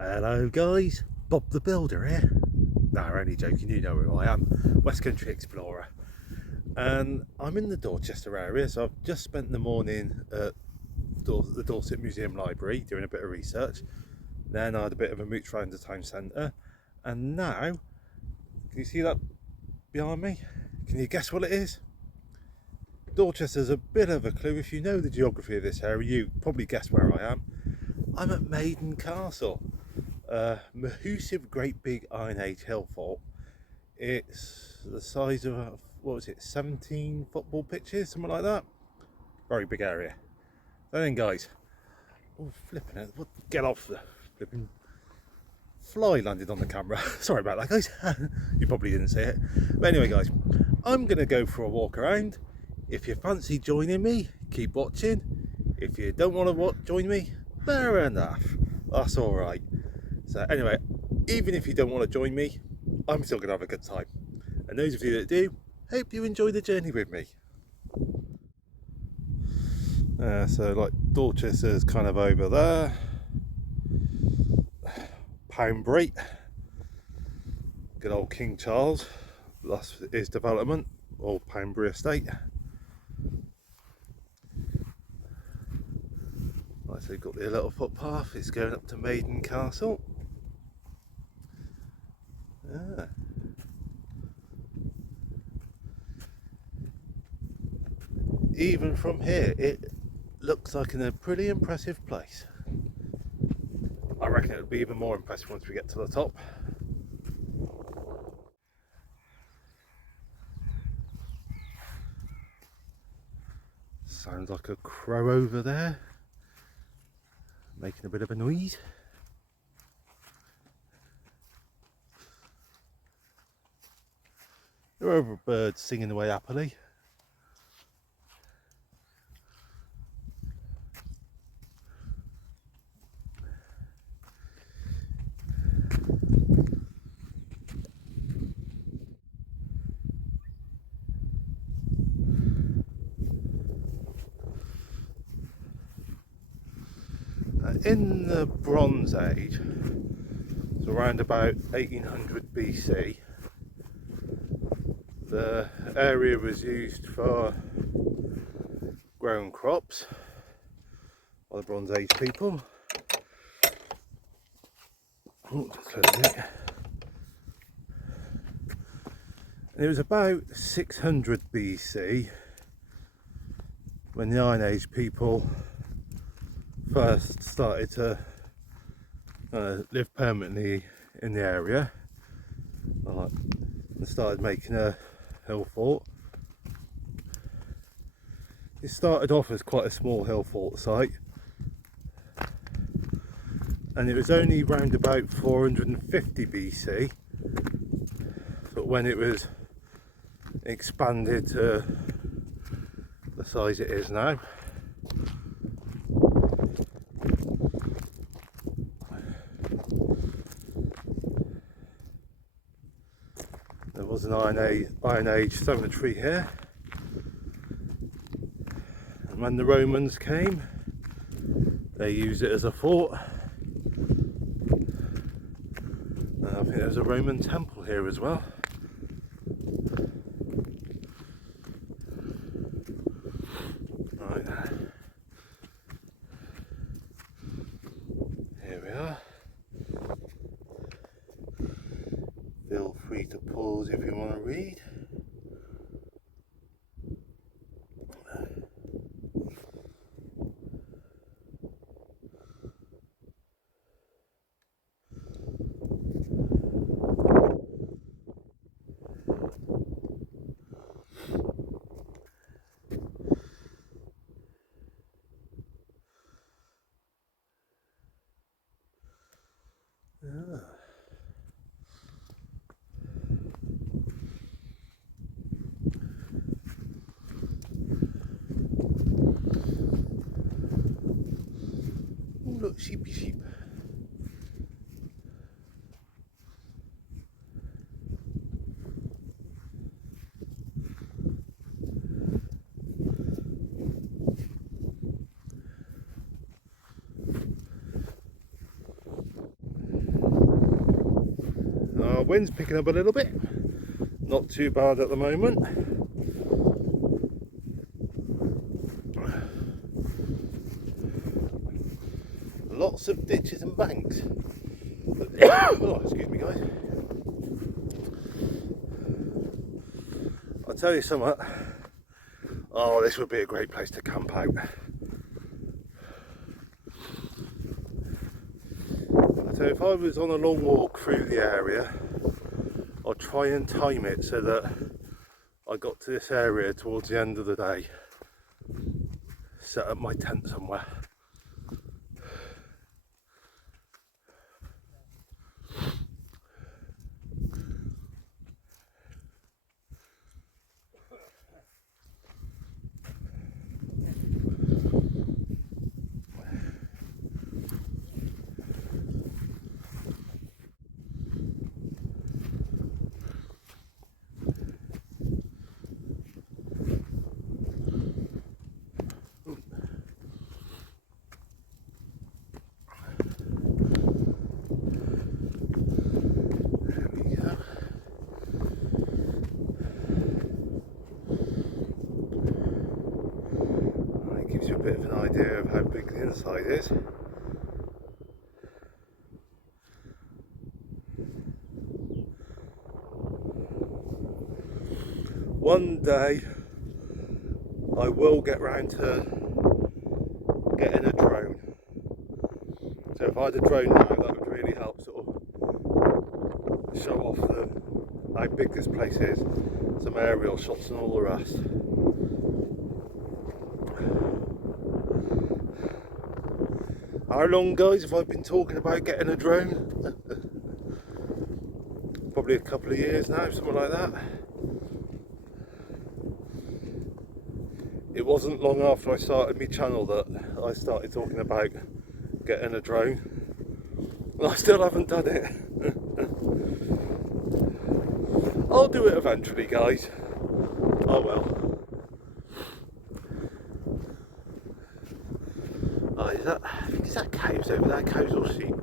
Hello guys, Bob the Builder here. No, only joking, you know who I am, West Country Explorer. And I'm in the Dorchester area, so I've just spent the morning at the Dorset Museum Library doing a bit of research. Then I had a bit of a mooch around the town centre. And now, can you see that behind me? Can you guess what it is? Dorchester's a bit of a clue. If you know the geography of this area, you probably guess where I am. I'm at Maiden Castle. Massive, great big Iron Age hill fort. It's the size of, what was it, 17 football pitches, something like that. Very big area. So then guys, oh flipping it, get off, the flipping fly landed on the camera. Sorry about that guys, you probably didn't see it. But anyway guys, I'm gonna go for a walk around. If you fancy joining me, keep watching. If you don't want to join me, fair enough, that's alright. So anyway, even if you don't want to join me, I'm still going to have a good time. And those of you that do, hope you enjoy the journey with me. So like Dorchester's kind of over there. Poundbury, good old King Charles, that's his development, old Poundbury estate. Right, so you've got the little footpath, it's going up to Maiden Castle. Yeah. Even from here, it looks like a pretty impressive place. I reckon it'll be even more impressive once we get to the top. Sounds like a crow over there, making a bit of a noise. There are other birds singing away happily. In the Bronze Age, so around about 1800 BC, the area was used for growing crops by the Bronze Age people. Oh, just closing it. And it was about 600 BC when the Iron Age people first started to live permanently in the area. And started making a hill fort. It started off as quite a small hill fort site, and it was only round about 450 BC, but when it was expanded to the size it is now. There was an Iron Age cemetery here, and when the Romans came, they used it as a fort. And I think there's a Roman temple here as well. Right, here we are. Feel free to pause if you want to read. Yeah. Oh, look, sheepy sheep. Wind's picking up a little bit, not too bad at the moment. Lots of ditches and banks. Oh, excuse me guys. I'll tell you something. Oh, this would be a great place to camp out. So if I was on a long walk through the area, I'd try and time it so that I got to this area towards the end of the day, set up my tent somewhere. Gives you a bit of an idea of how big the inside is. One day I will get round to getting a drone. So if I had a drone now, that would really help sort of show off how big this place is, some aerial shots and all the rest. How long, guys, have I been talking about getting a drone? Probably a couple of years now, something like that. It wasn't long after I started my channel that I started talking about getting a drone, and I still haven't done it. I'll do it eventually, guys. I will. Oh, is that cows over there? Cows or sheep?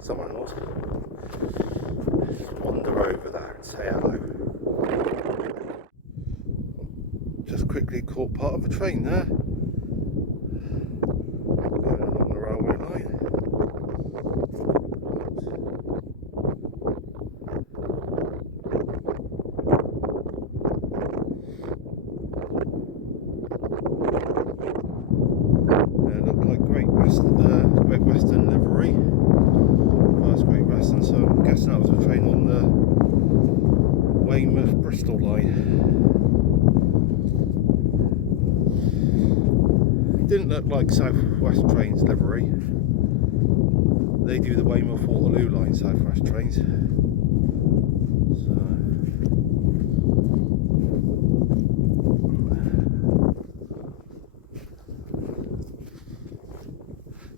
Some animals. Just wander over there and say hello. Just quickly caught part of a train there. Going along the railway line. Great Western livery, first Great Western, so I'm guessing that was a train on the Weymouth Bristol line. Didn't look like South West Trains livery. They do the Weymouth Waterloo line South West Trains.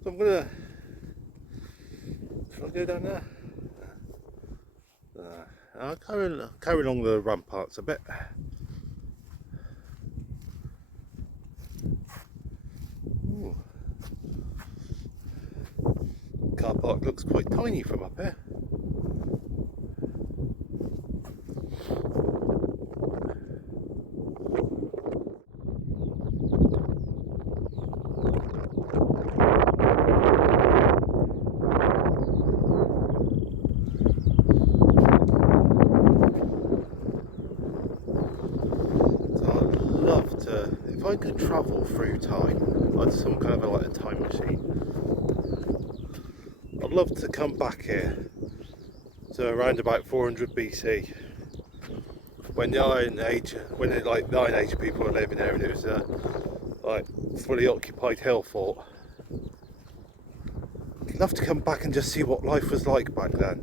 So I'm gonna, should I go down there? I'll carry along the ramparts a bit. Ooh. Car park looks quite tiny from up here. If I could travel through time, like some kind of like a time machine, I'd love to come back here to around about 400 BC, when the Iron Age, like the Iron Age people were living here, and it was a like fully occupied hill fort. I'd love to come back and just see what life was like back then.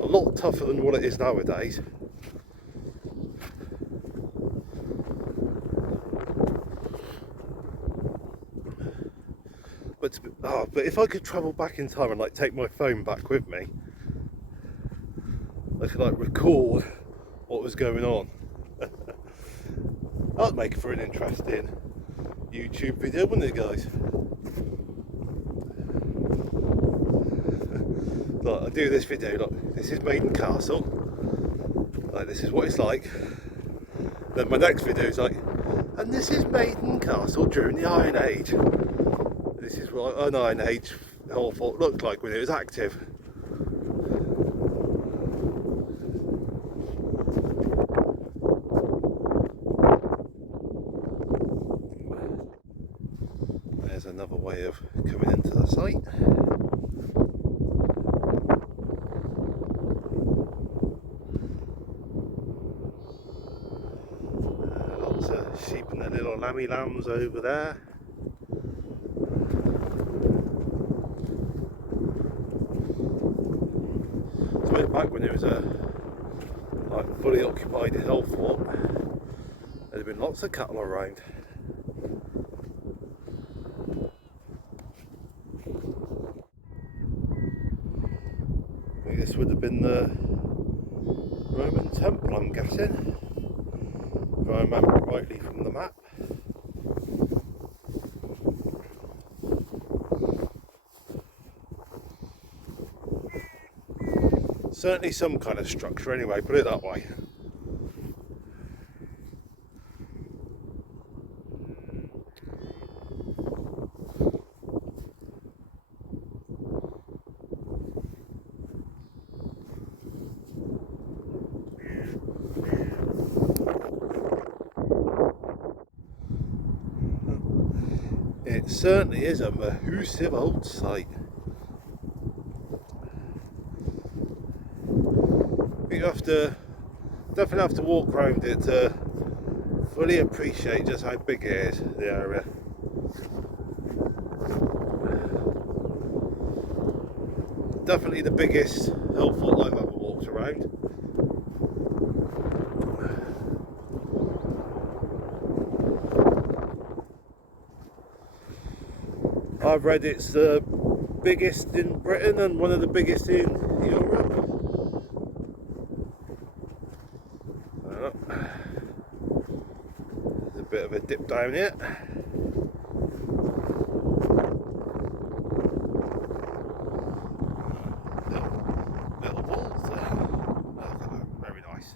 A lot tougher than what it is nowadays. But if I could travel back in time and like take my phone back with me, I could like record what was going on. That'd make for an interesting YouTube video, wouldn't it, guys? Look, I do this video, look, this is Maiden Castle, like this is what it's like. Then my next video is like, and this is Maiden Castle during the Iron Age. This is what an Iron Age whole fort looked like when it was active. There's another way of coming into the site. Lots of sheep and their little lammy lambs over there. So way back when it was a fully occupied hill fort, there'd been lots of cattle around. This would have been the Roman temple, I'm guessing, if I remember rightly from the map. Certainly some kind of structure anyway, put it that way. It certainly is a massive old site. You definitely have to walk around it to fully appreciate just how big it is, the area. Definitely the biggest hill fort I've ever walked around. I've read it's the biggest in Britain and one of the biggest in Europe. There's a bit of a dip down here. Little walls there. Look at that, very nice.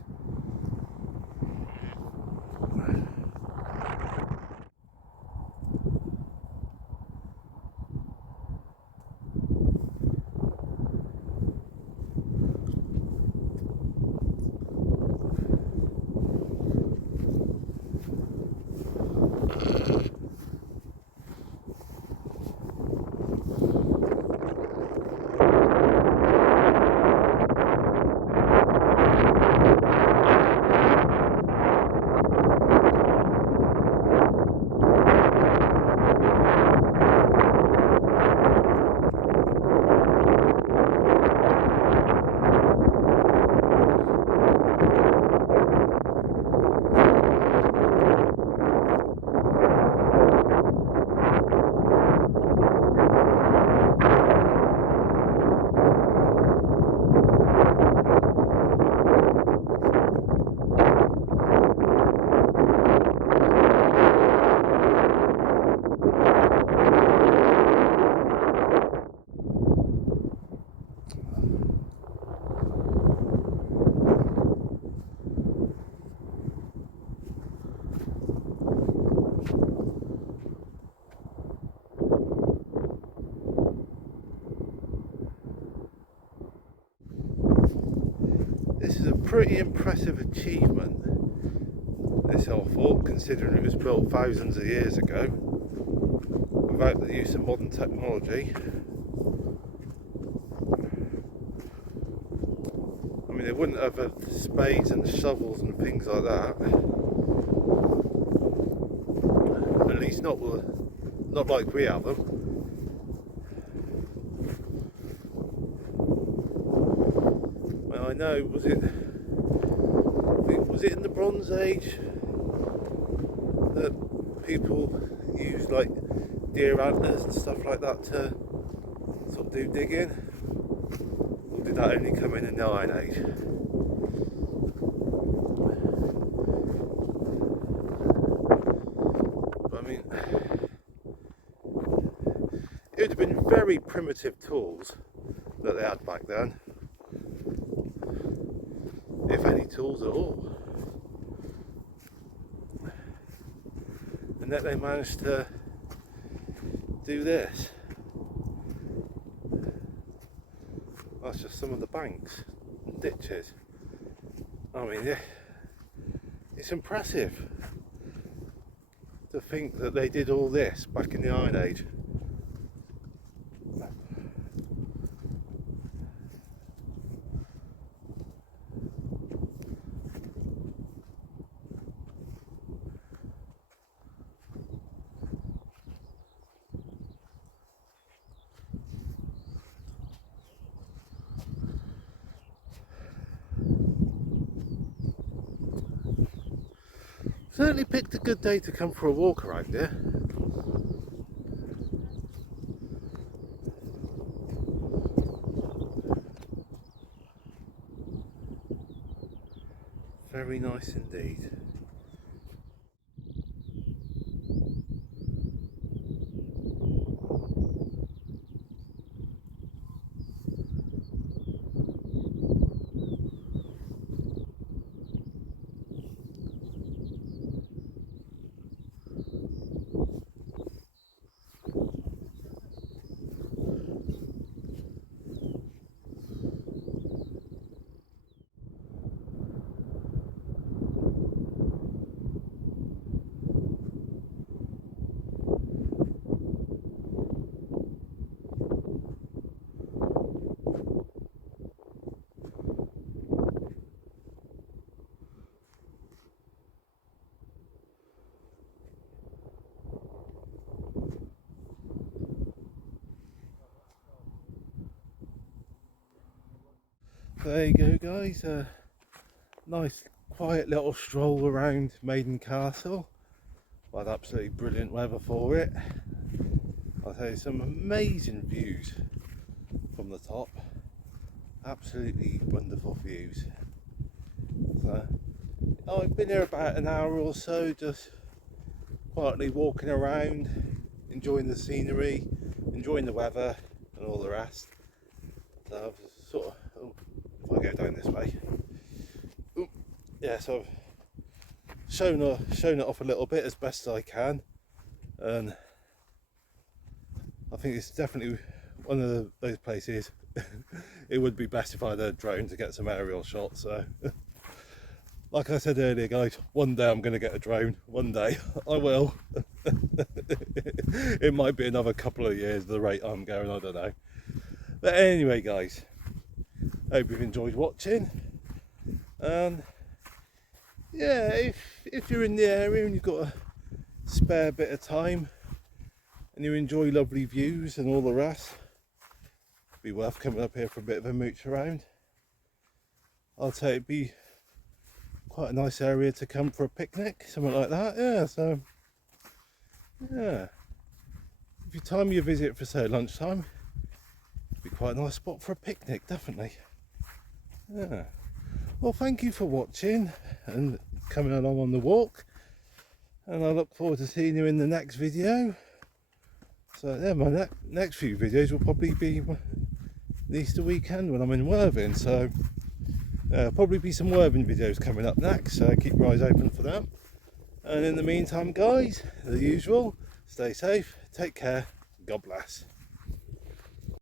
This is a pretty impressive achievement, this hill fort, considering it was built thousands of years ago without the use of modern technology. I mean, they wouldn't have spades and shovels and things like that, at least not like we have them. I know, was it in the Bronze Age that people used like deer antlers and stuff like that to sort of do digging? Or did that only come in the Iron Age? But I mean, it would have been very primitive tools that they had back then, if any tools at all. And that they managed to do this. That's just some of the banks and ditches. I mean, it's impressive to think that they did all this back in the Iron Age. Certainly picked a good day to come for a walk around here. Very nice indeed. There you go, guys, a nice quiet little stroll around Maiden Castle. Well, absolutely brilliant weather for it. I'll tell you, some amazing views from the top, absolutely wonderful views. So I've been here about an hour or so, just quietly walking around, enjoying the scenery, enjoying the weather and all the rest. So I've sort of, if I go down this way, yeah, so I've shown it off a little bit as best as I can, and I think it's definitely one of those places it would be best if I had a drone to get some aerial shots. So like I said earlier, guys, one day I'm going to get a drone. One day I will. It might be another couple of years, the rate I'm going, I don't know. But anyway, guys, hope you've enjoyed watching. And yeah, if you're in the area and you've got a spare bit of time and you enjoy lovely views and all the rest, it'd be worth coming up here for a bit of a mooch around. I'll say it'd be quite a nice area to come for a picnic, something like that. Yeah, so yeah, if you time your visit for say lunchtime, it'd be quite a nice spot for a picnic, definitely. Yeah, well, thank you for watching and coming along on the walk, and I look forward to seeing you in the next video. So yeah, my next few videos will probably be the Easter weekend when I'm in Worthing, so probably be some Worthing videos coming up next, so keep your eyes open for them. And in the meantime, guys, the usual, stay safe, take care, God bless.